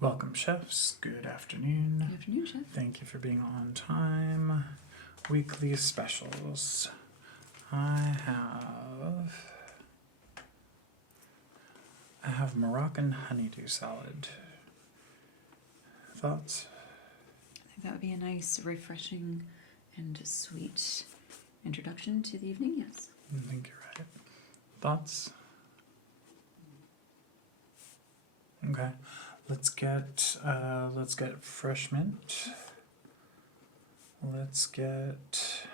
Welcome, chefs. Good afternoon. Good afternoon, Chef. Thank you for being on time. Weekly specials. I have Moroccan honeydew salad. Thoughts? I think that would be a nice, refreshing, and sweet introduction to the evening, yes. I think you're right. Thoughts? Okay. Let's get fresh mint. Let's get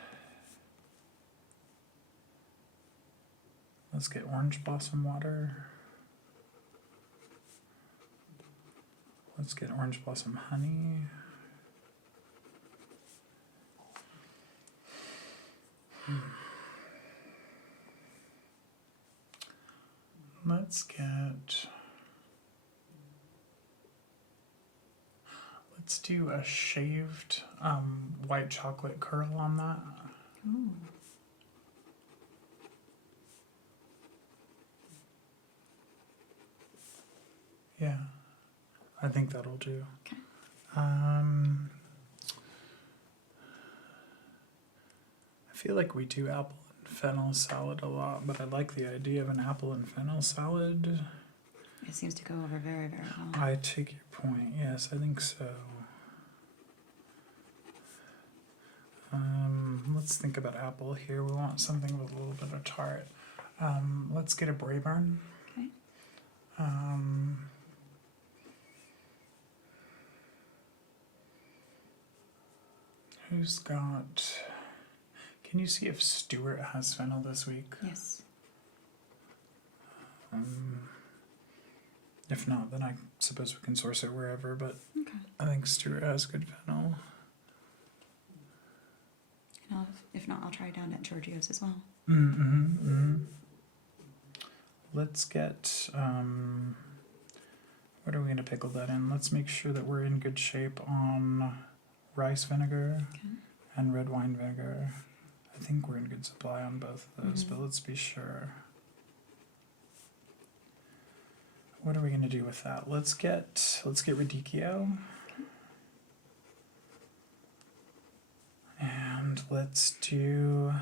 orange blossom water. Let's get orange blossom honey. Let's do a shaved white chocolate curl on that. Ooh. Yeah, I think that'll do. Okay. I feel like we do apple and fennel salad a lot, but I like the idea of an apple and fennel salad. It seems to go over very, very well. I take your point. Yes, I think so. Let's think about apple here. We want something with a little bit of tart. Let's get a Braeburn. Okay. Who's got... Can you see if Stuart has fennel this week? Yes. If not, then I suppose we can source it wherever, but Okay. I think Stuart has good fennel. And if not, I'll try down at Giorgio's as well. Let's get, what are we going to pickle that in? Let's make sure that we're in good shape on rice vinegar and red wine vinegar. I think we're in good supply on both of those, but let's be sure. What are we going to do with that? Let's get radicchio. And let's do...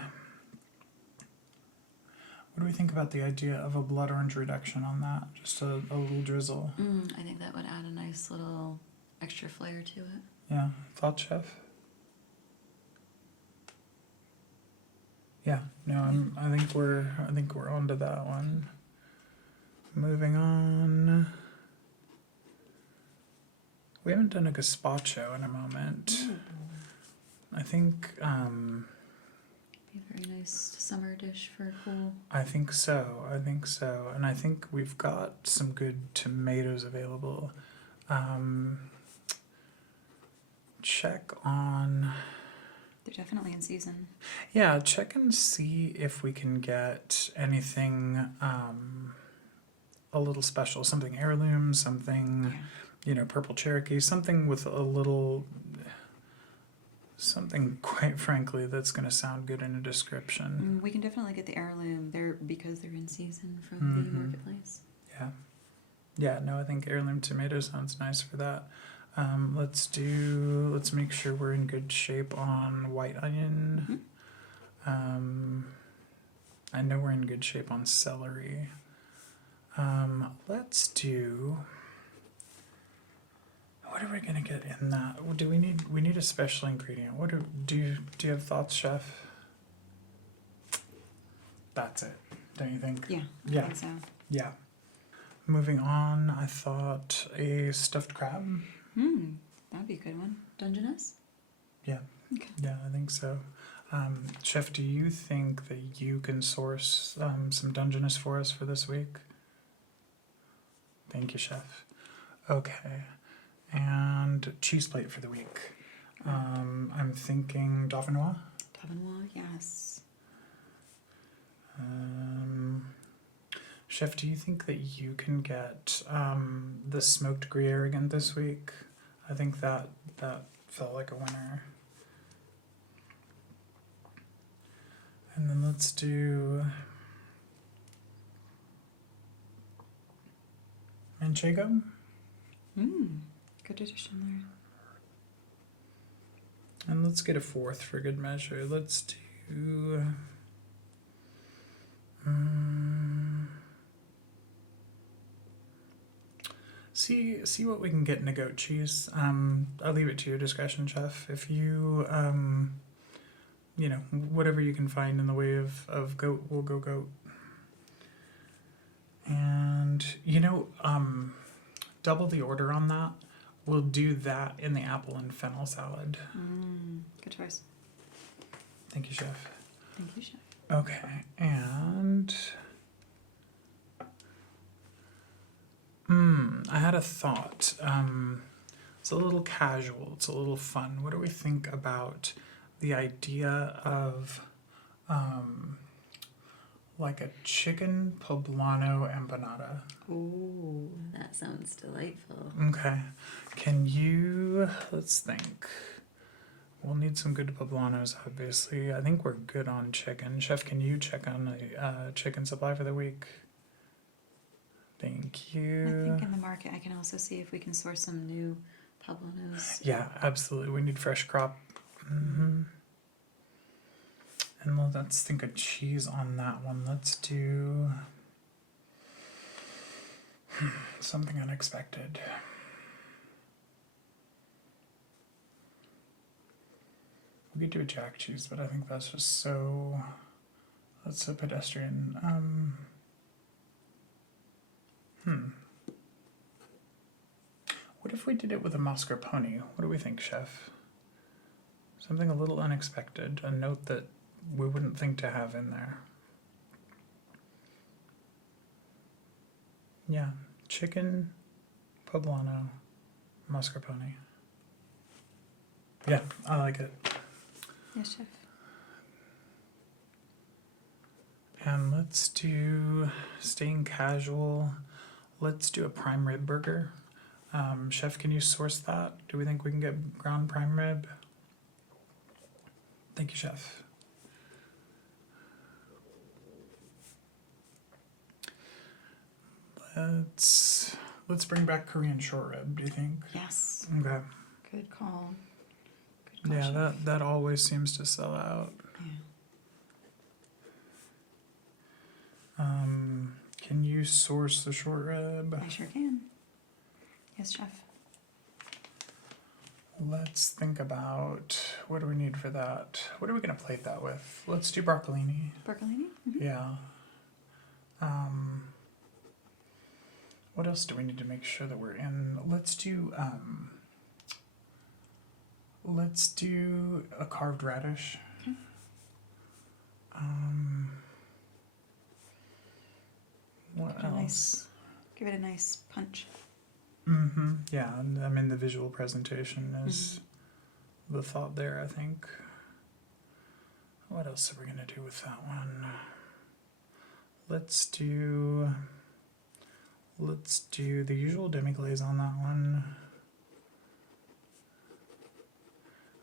What do we think about the idea of a blood orange reduction on that? Just a little drizzle. I think that would add a nice little extra flair to it. Yeah, thought, chef? Yeah, no, I think we're onto that one. Moving on. We haven't done a gazpacho in a moment. I think Be a very nice summer dish for cool. I think so. And I think we've got some good tomatoes available. Check on... They're definitely in season. Yeah, check and see if we can get anything a little special. Something heirloom, something, purple Cherokee, something with a little... Something, quite frankly, that's going to sound good in a description. We can definitely get the heirloom there because they're in season from the marketplace. Yeah, no, I think heirloom tomato sounds nice for that. Let's make sure we're in good shape on white onion. I know we're in good shape on celery. Let's do... What are we gonna get in that? Do we need a special ingredient? Do you have thoughts, chef? That's it, don't you think? Yeah, Yeah. I think so. Yeah. Moving on, I thought a stuffed crab. That'd be a good one. Dungeness? Yeah. Okay. Yeah, I think so. Chef, do you think that you can source some Dungeness for us for this week? Thank you, chef. Okay. And cheese plate for the week. I'm thinking Dauphinois. Dauphinois, yes. Chef, do you think that you can get the smoked Gruyere again this week? I think that felt like a winner. And then let's do manchego. Good addition And let's get a fourth for good measure. Let's do... see what we can get in a goat cheese. I'll leave it to your discretion, chef. If you, whatever you can find in the way of goat, we'll go goat. And, double the order on that. We'll do that in the apple and fennel salad. Good choice. Thank you, chef. Thank you, chef. Okay, and... I had a thought. It's a little casual, it's a little fun. What do we think about the idea of like a chicken poblano empanada? Ooh, that sounds delightful. Okay. Let's think. We'll need some good poblanos, obviously. I think we're good on chicken. Chef, can you check on the chicken supply for the week? Thank you. I think in the market I can also see if we can source some new poblanos. Yeah, absolutely. We need fresh crop. And let's think of cheese on that one. Let's do something unexpected. We could do a jack cheese, but I think that's so pedestrian. What if we did it with a mascarpone? What do we think, chef? Something a little unexpected, a note that we wouldn't think to have in there. Yeah, chicken, poblano, mascarpone. Yeah, I like it. Yes, chef. And let's do, staying casual, let's do a prime rib burger. Chef, can you source that? Do we think we can get ground prime rib? Thank you, chef. Let's bring back Korean short rib, do you think? Yes. Okay. Good call. Good call, Yeah, chef. that always seems to sell out. Yeah. Can you source the short rib? I sure can. Yes, chef. Let's think about, what do we need for that? What are we gonna plate that with? Let's do broccolini. Broccolini? Mm-hmm. Yeah. What else do we need to make sure that we're in? Let's do a carved radish. Okay. What else? Give it a nice punch. Yeah, and I mean the visual presentation is the thought there, I think. What else are we gonna do with that one? Let's do the usual demi-glaze on that one.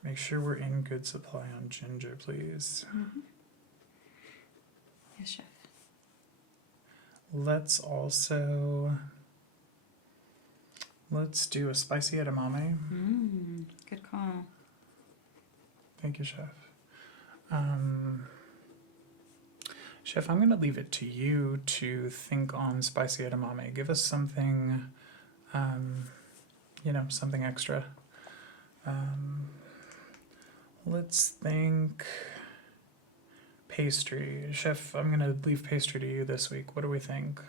Make sure we're in good supply on ginger, please. Yes, chef. Let's do a spicy edamame. Good call. Thank you, chef. Chef, I'm gonna leave it to you to think on spicy edamame. Give us something, something extra. Let's think pastry. Chef, I'm gonna leave pastry to you this week. What do we think?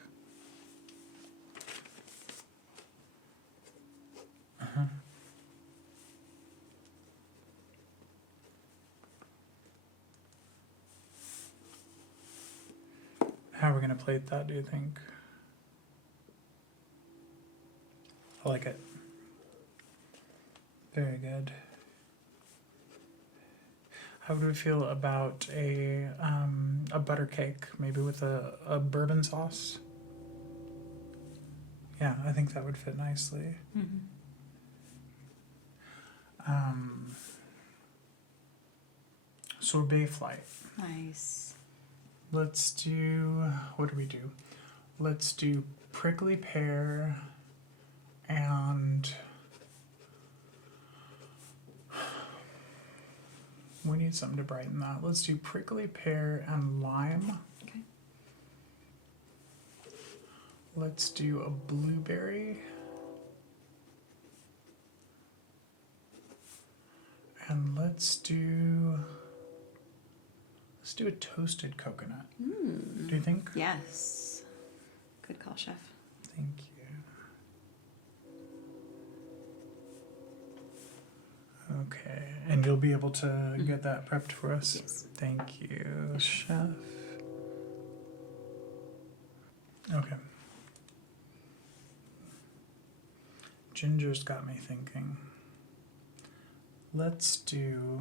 How are we gonna plate that, do you think? I like it. Very good. How would we feel about a butter cake, maybe with a bourbon sauce? Yeah, I think that would fit nicely. Sorbet flight. Nice. Let's do, what do we do? Let's do prickly pear and need something to brighten that. Let's do prickly pear and lime. Okay. Let's do a blueberry. And let's do a toasted coconut. Do you think? Yes. Good call, chef. Thank you. Okay, and you'll be able to get that prepped for us? Yes. Thank you, chef. Okay. Ginger's got me thinking. Let's do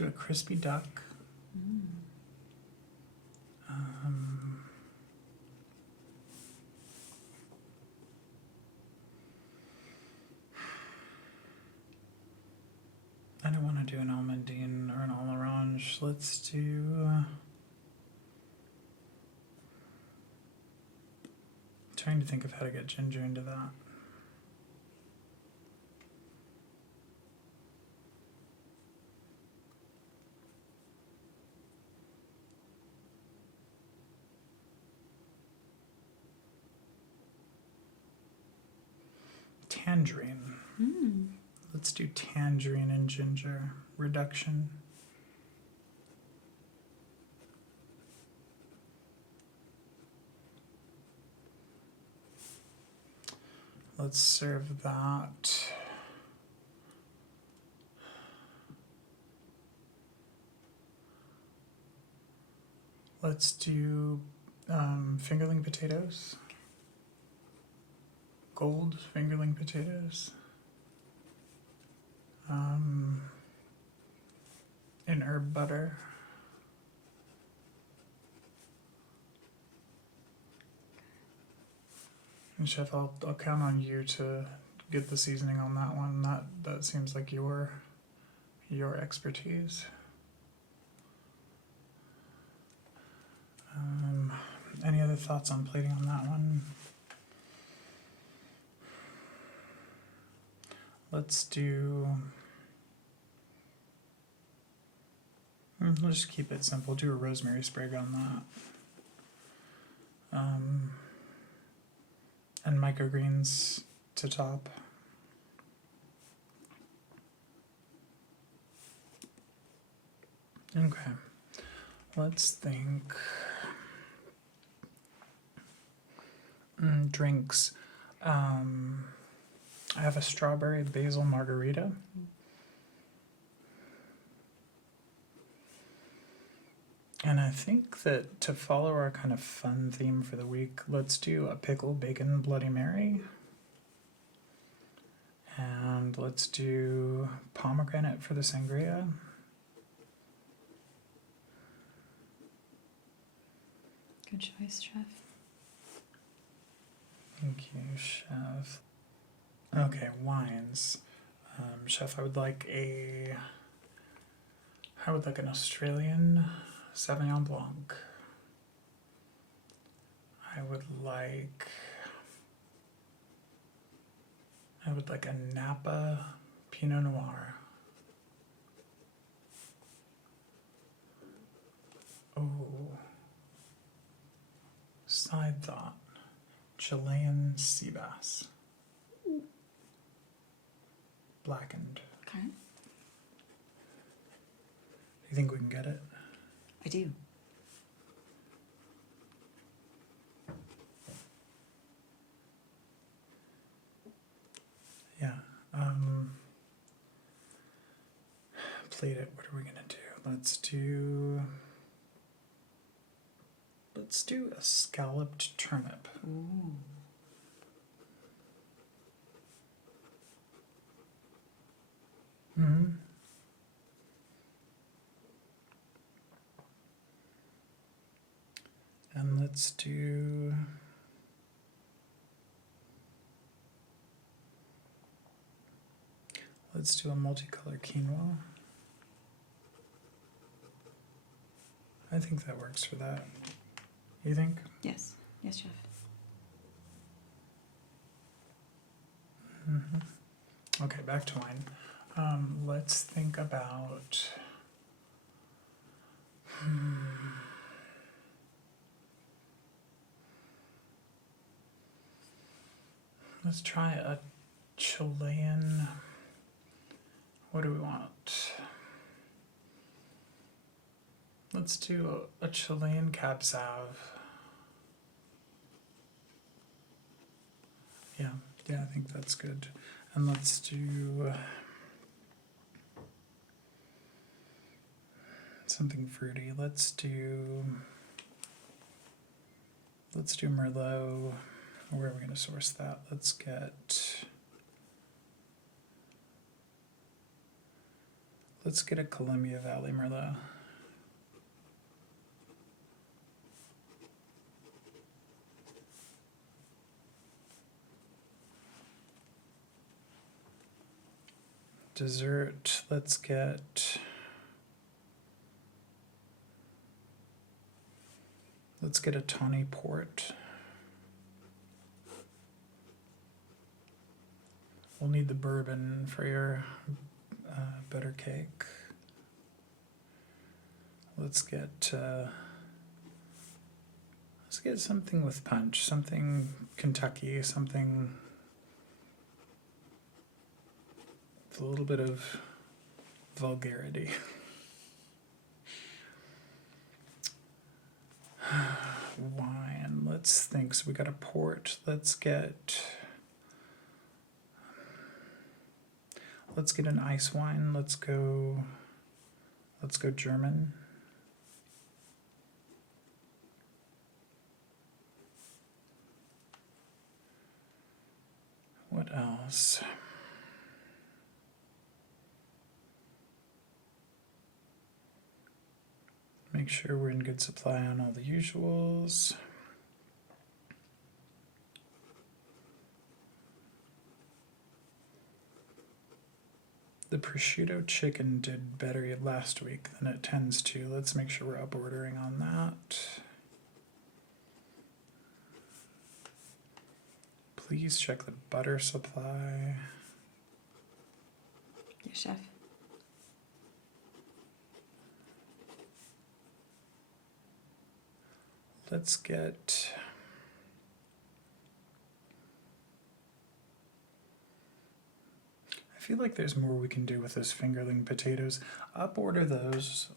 a crispy duck. I don't want to do an almondine or an all orange. Let's do trying to think of how to get ginger into that. Tangerine. Let's do tangerine and ginger reduction. Let's serve that. Let's do fingerling potatoes. Gold fingerling potatoes. In herb butter. And chef, I'll count on you to get the seasoning on that one. That seems like your expertise. Any other thoughts on plating on that one? Let's do. Let's just keep it simple. Do a rosemary sprig on that. And microgreens to top. Okay. Let's think. Drinks. I have a strawberry basil margarita. And I think that to follow our kind of fun theme for the week, let's do a pickle bacon Bloody Mary. And let's do pomegranate for the sangria. Good choice, chef. Thank you, chef. Okay, wines. Chef, I would like an Australian Sauvignon Blanc. I would like a Napa Pinot Noir. Oh. Side thought. Chilean sea bass. Blackened. Okay. Do you think we can get it? I do. Yeah. Plate it. What are we gonna do? Let's do a scalloped turnip. Ooh. Mm-hmm. And let's do a multicolored quinoa. I think that works for that. You think? Yes. Yes, chef. Okay, back to wine. Let's think about. Let's try a Chilean. What do we want? Let's do a Chilean cab sauv. Yeah, I think that's good. And let's do something fruity. Let's do Merlot. Where are we going to source that? Let's get a Columbia Valley Merlot. Dessert, let's get a tawny port. We'll need the bourbon for your butter cake. Let's get something with punch, something Kentucky, something with a little bit of vulgarity. Wine, let's think. So we got a port. Let's get an ice wine. Let's go German. What else? Make sure we're in good supply on all the usuals. The prosciutto chicken did better last week than it tends to. Let's make sure we're up ordering on that. Please check the butter supply. Yes, chef. Let's get I feel like there's more we can do with those fingerling potatoes. Up order those.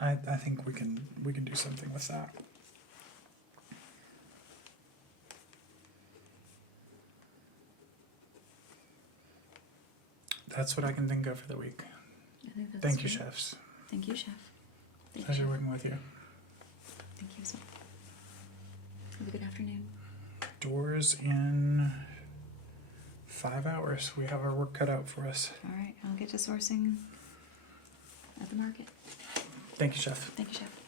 I think we can do something with that. That's what I can think of for the week. I think that's Thank you, great. chefs. Thank you, chef. Thank Pleasure you, chef. working with you. Thank you so much. Have a good afternoon. Doors in 5 hours. We have our work cut out for us. All right, I'll get to sourcing at the market. Thank you, chef. Thank you, chef.